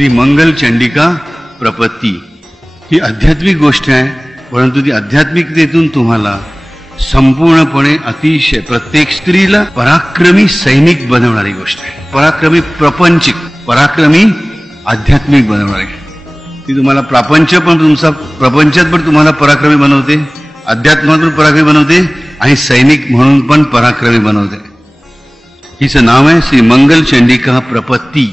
श्री मंगल चंडिका प्रपत्ती ही आध्यात्मिक गोष्ट आहे, परंतु ती आध्यात्मिकतेतून तुम्हाला संपूर्णपणे अतिशय प्रत्येक स्त्रीला पराक्रमी सैनिक बनवणारी गोष्ट आहे. पराक्रमी प्रपंचिक, पराक्रमी आध्यात्मिक बनवणारी. ती तुम्हाला प्रापंच पण तुमचा प्रपंचात पण तुम्हाला पराक्रमी बनवते, अध्यात्मात पण पराक्रमी बनवते आणि सैनिक म्हणून पण पराक्रमी बनवते. हिचं नाव आहे श्री मंगल चंडिका प्रपत्ती.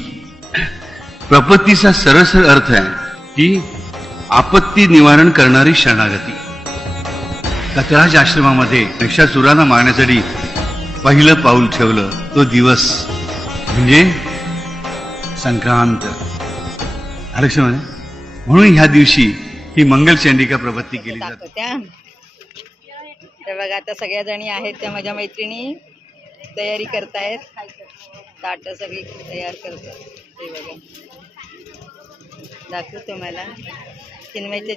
प्रपत्तीचा सरळ अर्थ आहे की आपत्ती निवारण करणारी शरणागती. कतराज आश्रमामध्ये महिषासुराला मारण्यासाठी पहिलं पाऊल ठेवलं तो दिवस म्हणजे संक्रांत. आरक्षण म्हणून ह्या दिवशी ही मंगल चंडिका प्रपत्ती केली जाते. तर बघा आता सगळ्या जणी आहेत त्या माझ्या मैत्रिणी तयारी करतायत, ताट सगळी तयार करतात. ते बघा दाखवतो मला चिन्मयच्या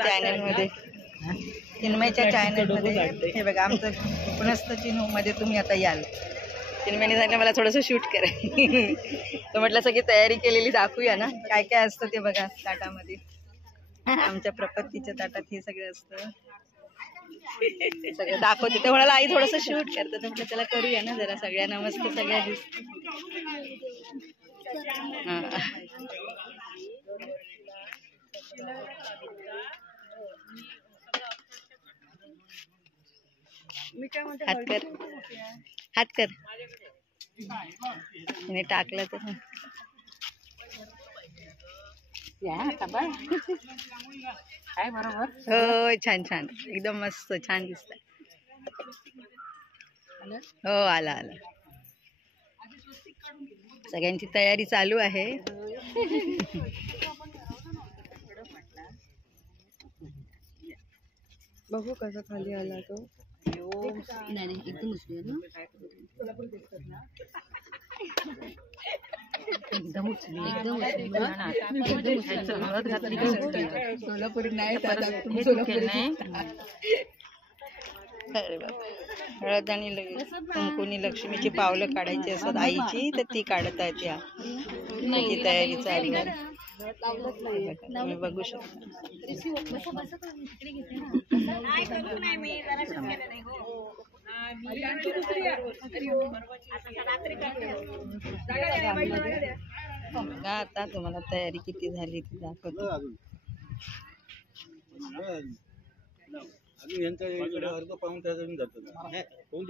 चॅनलमध्ये हे बघा आमचं पुनस्त चिन्हमध्ये तुम्ही आता याल. चिन्मयने सांगितलं मला थोडंसं शूट करा. तर म्हटलं सगळी तयारी केलेली दाखवूया ना, काय काय असतं ते बघा ताटामध्ये. आमच्या प्रपत्तीच्या ताटात हे सगळं असतं, सगळं दाखवते. ते म्हणाला आई थोडंसं शूट करतं, तर म्हटलं त्याला करूया ना जरा, सगळ्यांना मस्त सगळ्या दिसत. हात कर तिने टाकलं तर काय बरोबर. हो छान छान एकदम मस्त छान दिसत. हो आला आला. सगळ्यांची तयारी चालू आहे. बघू कसा खाली आला तो. नाही एकदम सोलापुरी नाही. अरे बाबा, हळद आणि कुंकुनी लक्ष्मीची पावलं काढायची असतात आईची, तर ती काढत आहेत या. त्याची तयारी चालू आहे. तुम्ही बघू शकता. आता तुम्हाला तयारी किती झाली ती दाखवतो.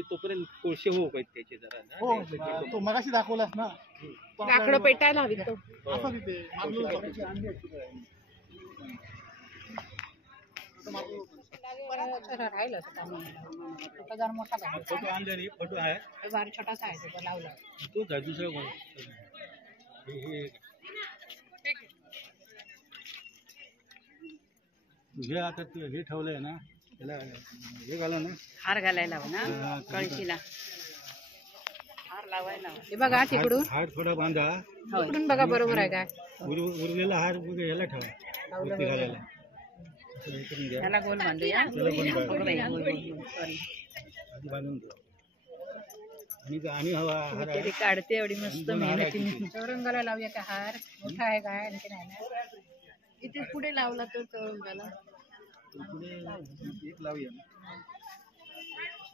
तोपर्यंत कोळशे हो त्याचे जरा तो मगाशी दाखवलास ना, लाकडं पेटायला हवी तो. राहिलं फोटो आणले, फोटो आहे फार छोटासा आहे तो लावला तोच आहे, दुसरं कोण. हे आता हे ठेवलंय ना, त्याला हे घाला ना, हार घालायला हवं ना कळशीला. हार लावायला हे बघा तिकडून हार थोडा बांधा. तिकडून बघा बरोबर आहे काय. उरलेला हार ह्याला ठेवा वरती घालायला. त्याला गोल बांधूया. बांधून आणि हवा हार काढते एवढी मस्त मेहनतीने. चौरंगाला लावूया का हार. मोठा आहे काय आणखी नाही ना. इथे पुढे लावला तर चौरंगाला एक लावूया.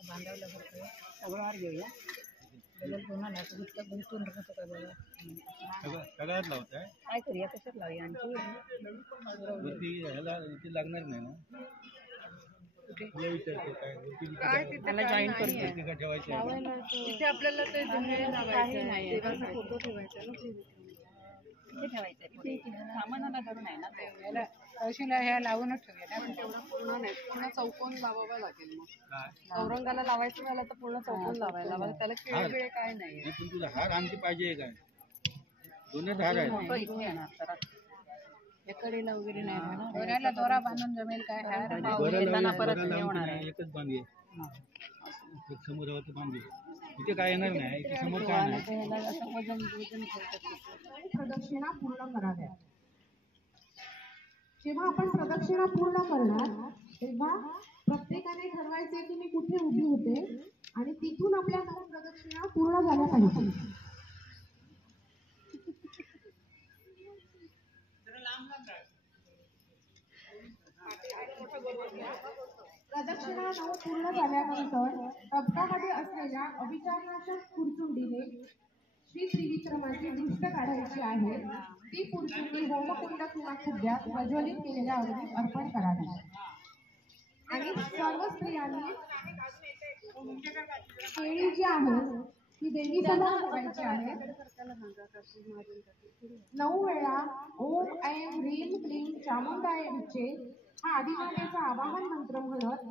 बांधावला सगळं हार घेऊया. गुंतून राहतो का बघा. सगळ्यात लावताय काय करूया, कशात लावूया आणखी. ह्याला इथे लागणार नाही ना. विचारते काय त्याला जॉईन करून काय ठेवायचं इथे आपल्याला ते फोटो ठेवायचा ना. सामानाला धरून आहे ना याला कळशीला ह्या लावूनच ठेवूया. पण तेवढं पूर्ण नाही, पूर्ण चौकोन लावावा लागेल. मग चौरंगाला लावायचं झालं तर पूर्ण चौकोन लावायला लागेल. त्याला किळे काय नाही. पण तुला हार आणखी पाहिजे काय. दोनच हार आहेत. कडेला वगैरे नाही. दोऱ्याला दोरा बांधून जमेल काय. हार परत होणार आहे. एकच बांधूया, एक समोर बांधूया. इथे काय येणार नाही, इथे समोर काय नाही. प्रदक्षिणा पूर्ण कराव्या. जेव्हा आपण प्रदक्षिणा पूर्ण करणार तेव्हा प्रत्येकाने ठरवायचे की मी कुठे उभी होते आणि तिथून आपल्या 9 प्रदक्षिणा पूर्ण झाल्या पाहिजे. प्रदक्षिणा 9 पूर्ण झाल्यानंतर तबकामध्ये असलेल्या अभिचारनाशक पुरचुंडीने श्री त्रिविक्रमाची दृष्ट काढायची आहे. ती पुरचुंडी होमकुंड किंवा खुड्यात प्रज्वलित केलेल्या अग्नीत अर्पण करावी आणि सर्व स्त्रियांनी केळी जी आहे ती देवी समोर ठेवायची आहे. 9 वेळा ओम ऐं ह्रीं क्लीं चामुंडाय विचे हा आदिमातेचा आवाहन मंत्र म्हणत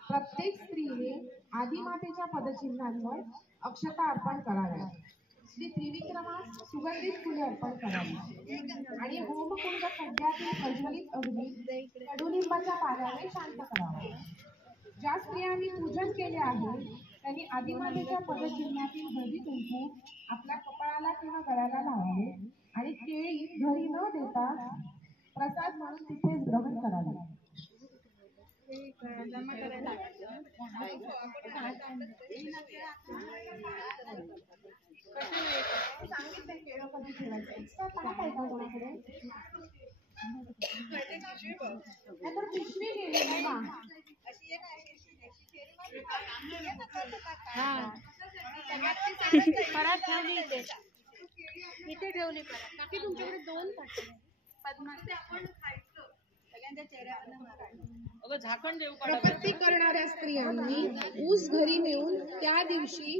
प्रत्येक स्त्रीने आदिमातेच्या पदचिन्हांवर अक्षता अर्पण कराव्या. श्री त्रिविक्रमास सुगंधित फुले अर्पण करावी आणि होमकुंड खड्ड्यातील प्रज्वलित अग्नी कडुलिंबाच्या पाल्याने शांत करावा. ज्या स्त्रियांनी पूजन केले आहे त्यांनी आदिमातेच्या पदचिन्हातील हळदी कुंकू आपल्या कपाळाला किंवा गळ्याला लावावे आणि केळी घरी न देता प्रसाद म्हणून तिथेच ग्रहण करावे. सांगितलं केळं कधी ठेवायचं एक्स्ट्रा ताट आहे का कोणाकडे? नाहीतर पिशवी गेली ना. परत ठेवली इथे ठेवली परत काकी तुमच्याकडे 2 झाकण देऊ. प्रपत्ती करणाऱ्या स्त्रियांनी ऊस घरी नेऊन त्या दिवशी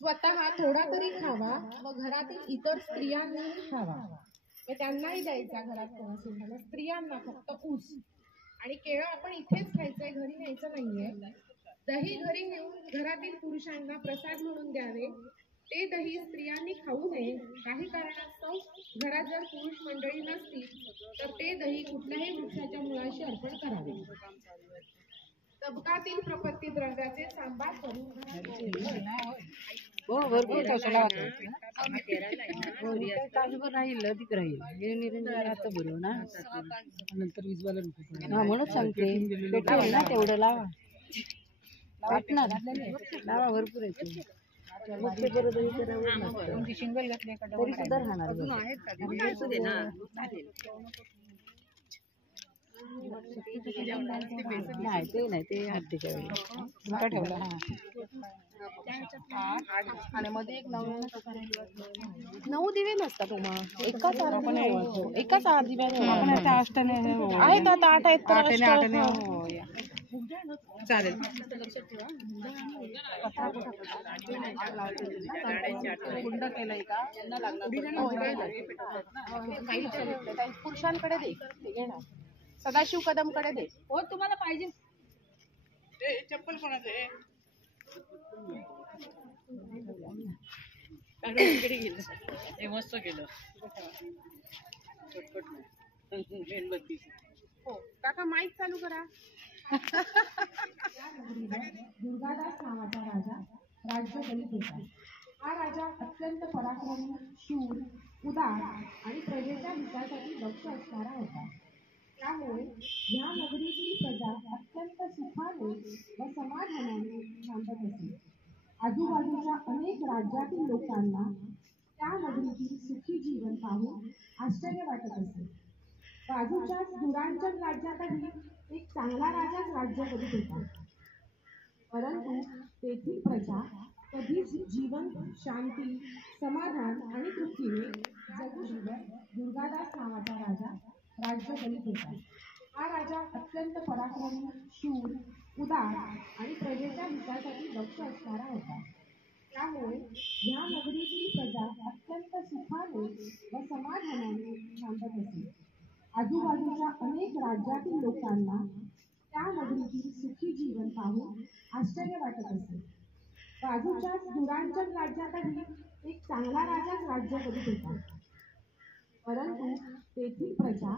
स्वतः थोडा तरी खावा व घरातील इतर स्त्रियांनाही खावा. त्यांनाही द्यायचा घरात कोणासुद्धा स्त्रियांना फक्त ऊस आणि केळं आपण इथेच खायचंय, घरी न्यायचं नाहीये. दही घरी नेऊन घरातील पुरुषांना प्रसाद म्हणून द्यावे. ते दही स्त्रियांनी खाऊ नये. काही कारणास्तव घरात जर पुरुष मंडळी नसतील तर ते दही कुठल्याही वृक्षाच्या मुळाशी अर्पण करावे. तबकातील प्रपत्ती द्रव्याचे सांबार करून भरपूर कशाला तासभर राहील अधिक राहील हे निरंजन आता बरोबर ना नंतर विजवायला नको. हा म्हणून सांगते पेट्रोल ना तेवढं लावा वाटणार लावा भरपूर आहे. शिंगल घातले तरी सुद्धा राहणार नाही ते नाही ते हत्तीच्या वेळी ठेवला. हा आणि मध्ये एक 9 दिवे नसतात तुम्हाला एकाच दिव्या आहेत आता 8 आहेत चालेल. कुंड केलंय का पुरुषांकडे दे घेणार सदाशिव कदमकडे दे. हो तुम्हाला पाहिजे चप्पल कोणाचं आहे? हे मस्त केलं हो काका माईक चालू करा. दुर्गादास नावाचा राजा राज्य करीत होता. हा राजा अत्यंत पराक्रमी, शूर, उदार आणि प्रजेच्या हितासाठी दक्ष असणारा होता. त्यामुळे या नगरीतील प्रजा अत्यंत सुखाने व समाधानाने नांदत असे. आजूबाजूच्या अनेक राज्यातील लोकांना त्या नगरीतील सुखी जीवन पाहून आश्चर्य वाटत असे. बाजूच्या दुरांचल राज्यातही एक चांगला राजाच राज्य करीत होता. परंतु तेथील प्रजा कधीच जीवन शांती, समाधान आणि तृप्तीने जगू शकत. दुर्गादास नावाचा राजा राज्य करीत होता. हा राजा अत्यंत पराक्रमी, शूर, उदार आणि प्रजेच्या हितासाठी दक्ष असणारा होता. त्यामुळे या नगरीतील प्रजा अत्यंत सुखाने व समाधानाने नांदत असे. आजूबाजूच्या अनेक राज्यातील लोकांना त्या नगरीतील सुखी जीवन पाहून आश्चर्य वाटत असे. बाजूच्या दुरांचल राज्यातही एक चांगला राजाच राज्य करीत होता. परंतु तेथील प्रजा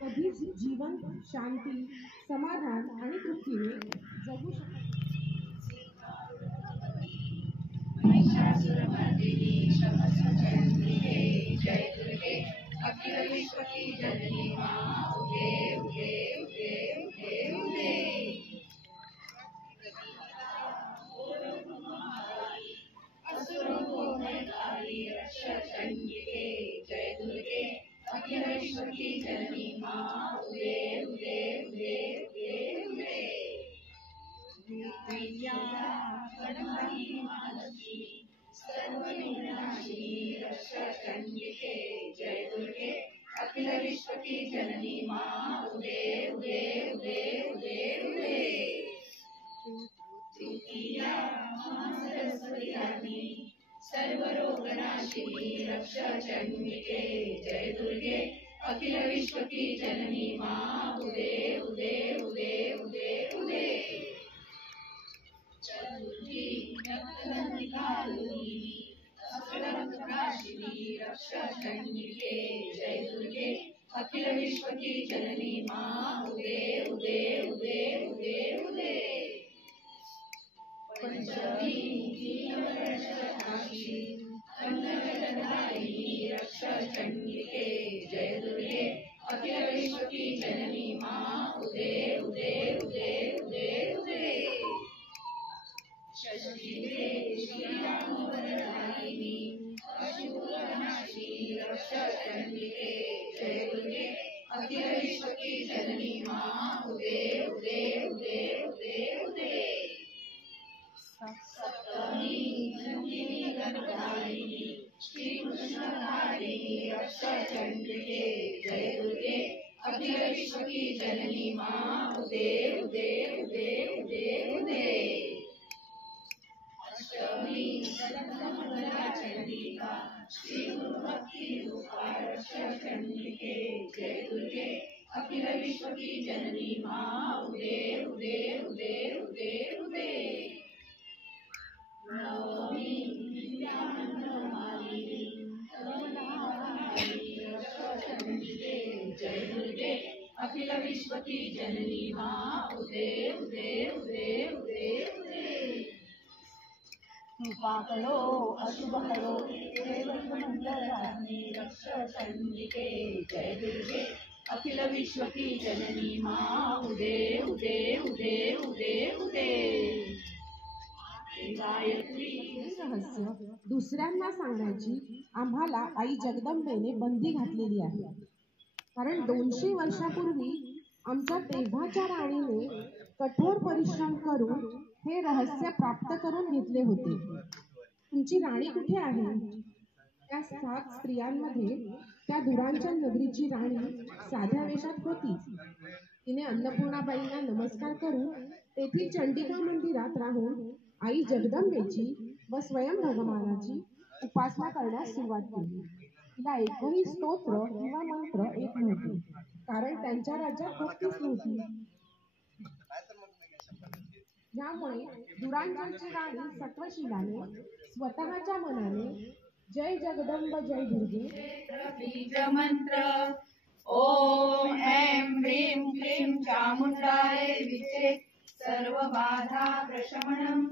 कधीच जीवन शांती, समाधान आणि तृप्तीने जगू शकत. कृपाकरो अशुभकरो देवमंगलानी रक्ष चंडिके जय दुर्गे अखिल विश्व की जननी माँ उदे उदे उदे उदे उदे गायत्री रहस्य दुसऱ्यांना सांगण्याची आम्हाला आई जगदंबेने बंदी घातलेली आहे. कारण 200 वर्षापूर्वी आमच्या तेव्हाच्या राणीने कठोर परिश्रम करून हे रहस्य प्राप्त करून घेतले होते. तुमची राणी कुठे आहे? त्या 7 स्त्रियांमध्ये त्या धुरांच्या नगरीची राणी साध्या वेशात होती. तिने अन्नपूर्णाबाईंना नमस्कार करून तेथील चंडिका मंदिरात राहून आई जगदंबेची व स्वयं भगवानाची उपासना करण्यास सुरुवात केली. तिला एकही स्तोत्र किंवा मंत्र येत नव्हते, कारण त्यांच्या राज्यात भक्तीच नव्हती. यामुळे दुरांची राणी सत्वशीलाने स्वतःच्या मनाने जय जगदंब जय दुर्गे बीज मंत्र ओम ऐं ह्रीं क्लीं चामुंडाय विचे सर्व बाधा प्रशमनम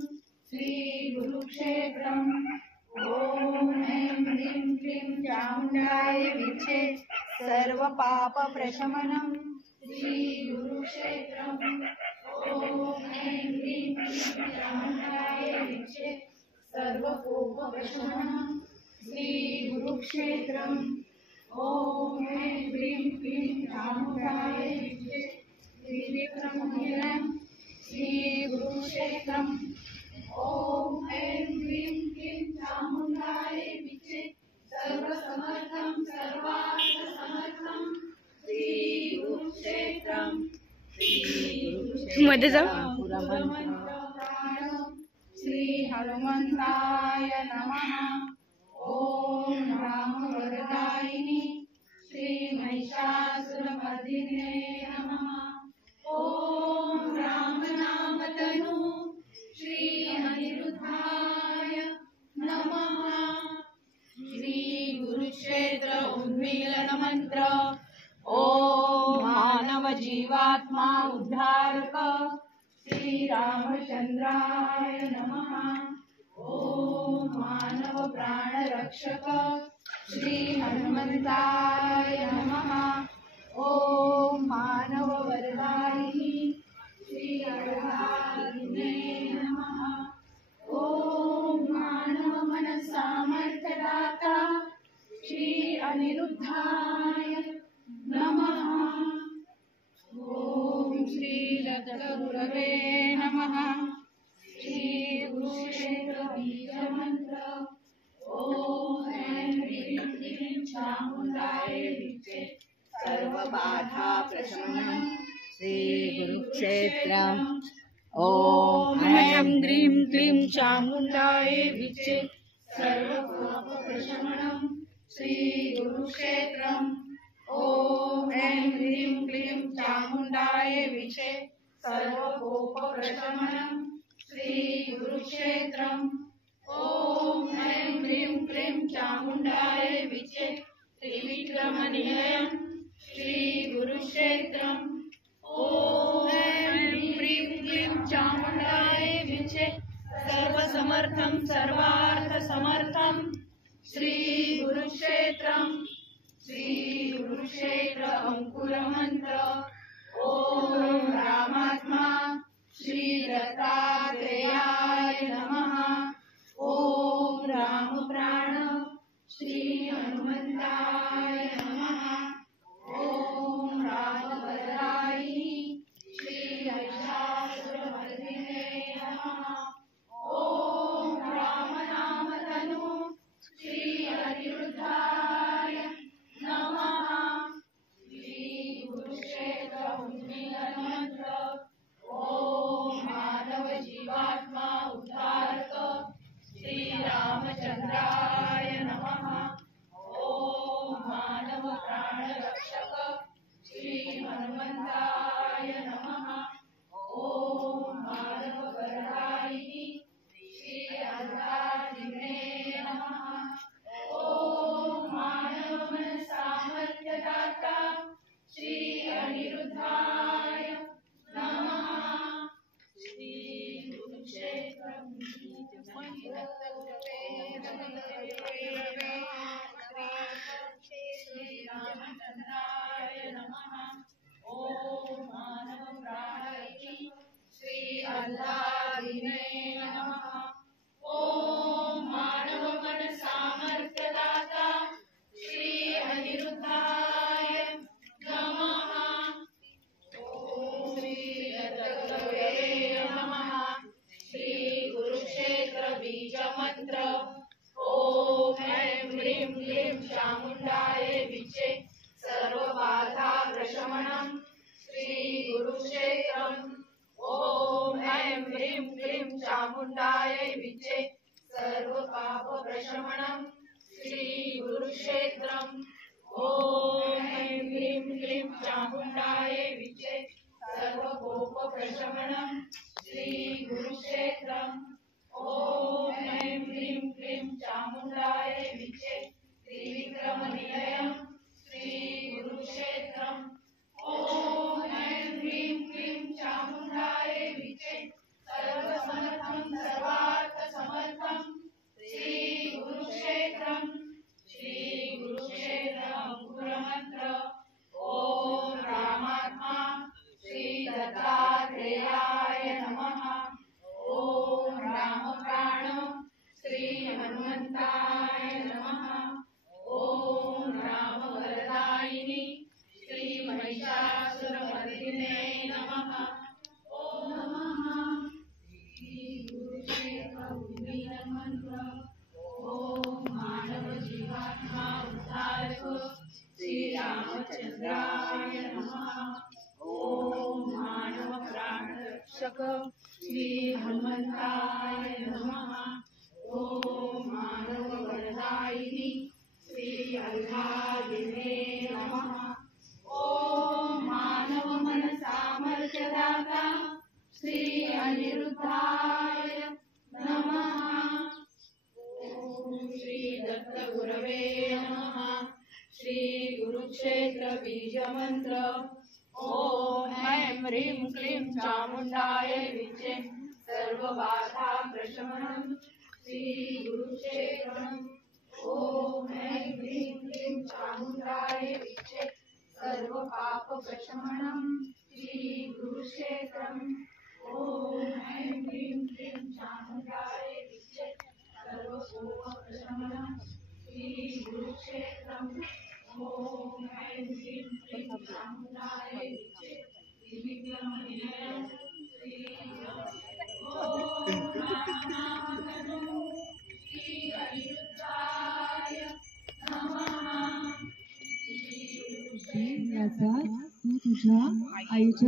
श्री गुरुक्षेत्रम ओम ऐं ह्रीं क्लीं चामुंडाय विचे सर्व पाप प्रशमनम श्री गुरुक्षेत्रम ओम ऐं ह्रीं क्लीं चामुंडाय विचे सर्व कोप प्रशमनम श्री गुरुक्षेत्रम ओम ऐं ह्रीं क्लीं चामुंडाय विचे त्रिविक्रमोहिरं श्री गुरुक्षेत्रम ओम ऐं ह्रीं क्लीं चामुंडाय विचे सर्वसमर्थं सर्वार्थ समर्थं श्री गुरुक्षेत्रम मध्ये जाऊ. श्री हनुमंताय नमः ओम रामवरदायिनी श्री महिषासुरमर्दिने नमः ओम रामनामतनु श्री अनिरुद्धाय नमः श्री गुरुक्षेत्र उन्मीलन मंत्र ओम मानव जीवात्मा उद्धारक श्री रामचंद्राय नमः ओम मानव प्राण रक्षक श्री हनुमंताय नमः ओम मानव वरदायिनी श्री वरदायिने नमः ओम मानव मन सामर्थ्यदाता श्री अनिरुद्धाय नमः ओम श्री दत्तगुरवे नमः श्री गुरुक्षेत्र बीज मंत्र ओम सर्वबाधा प्रशमनम् श्रीगुरुक्षेत्रम् ॐ ऐं ह्रीं क्लीं चामुण्डायै विचे सर्वपापप्रशमनम् श्रीगुरुक्षेत्रम् ॐ ऐं ह्रीं क्लीं चामुण्डायै विचे सर्वपापप्रशमनम् श्रीगुरुक्षेत्रम् ॐ ऐं ह्रीं क्लीं चामुण्डायै विचे त्रिविक्रमनिलयम् श्रीगुरुक्षेत्रम् ॐ ऐं ह्रीं क्लीं चामुण्डायै विचे सर्वसमर्थं सर्वार्थसमर्थं श्रीगुरुक्षेत्रम् श्रीगुरुक्षेत्र अंकुरमन्त्र ॐ रामात्मा श्रीदत्तात्रेयाय नमः ॐ रामप्राण श्री हनुमन्ताय नमः ॐ रामवरदायिनी श्री महिषासुरमर्दिने नमः ॐ रामनामधनु श्री अनिरुद्धाय नमः श्रीगुरुक्षेत्र उन्मीलनमन्त्र ॐ मानव जीवात्मा उद्धारक श्रीरामचन्द्राय नमः ॐ मानव प्राणरक्षक श्री हनुमन्ताय नमः ॐ मानव वरदायिनी श्री अल्लादिने नमः ॐ मानव मन सामर्थ्यदाता श्री अनिरुद्धाय नमः श्री गुरुक्षेत्र श्रीरामचन्द्राय नमः ॐ मानव प्राणरक्षी श्री अल्लादिने नमः ॐ मानव मन सामर्थ्यदाता श्री अनिरुद्धाय नमः ॐ श्री दत्तगुरवे नमः श्री गुरुक्षेत्र बीजमन्त्र ॐ ऐं ह्रीं क्लीं चामुण्डायै विचे सर्वबाधा प्रशमनम् श्रीगुरुक्षेत्रम् ॐ ऐं ह्रीं क्लीं चामुण्डायै विचे सर्वपापप्रशमनम् श्रीगुरुक्षेत्रम् ॐ ऐं ह्रीं क्लीं चामुण्डायै विचे सर्वकोपप्रशमनम् श्रीगुरुक्षेत्रम् ॐ ऐं ह्रीं क्लीं चामुण्डायै विचे त्रिविक्रमनिलयम् श्रीगुरुक्षेत्रम् ॐ ऐं ह्रीं क्लीं चामुण्डायै विचे सर्वसमर्थं सर्वार्थसमर्थं श्रीगुरुक्षेत्रम् श्रीगुरुक्षेत्र अंकुरमन्त्र ॐ रामात्मा श्रीदत्तात्रेयाय नमः ॐ रामप्राण श्री हनुमन्ताय नमः ॐ रामवरदायिनी श्री महिषासुरमर्दिने नमः ॐ नमः श्रीगुरुक्षेत्र उन्मीलनमन्त्र ॐ मानव जीवात्मा उद्धारक श्रीरामचन्द्राय नमः ॐ मानव प्राणरक्षक श्री हनुमन्ताय नमः ॐ मानव वरदायिनी श्री अल्लादिने नमः ॐ मानव मन सामर्थ्यदाता श्री अनिरुद्धाय नमः ॐ श्री दत्तगुरवे नमः श्री गुरुक्षेत्र बीजमन्त्र ॐ ऐं ह्रीं क्लीं चामुण्डायै विचे सर्वबाधा प्रशमनम् श्रीगुरुक्षेत्रम् ॐ ऐं ह्रीं क्लीं चामुण्डायै विचे सर्वपापप्रशमनम् श्रीगुरुक्षेत्रम् ॐ ऐं ह्रीं क्लीं चामुण्डायै विचे सर्वकोपप्रशमनम् श्रीगुरुक्षेत्रम् ॐ ऐं ह्रीं क्लीं चामुण्डायै विचे त्रिविक्रमनिलयम् याचा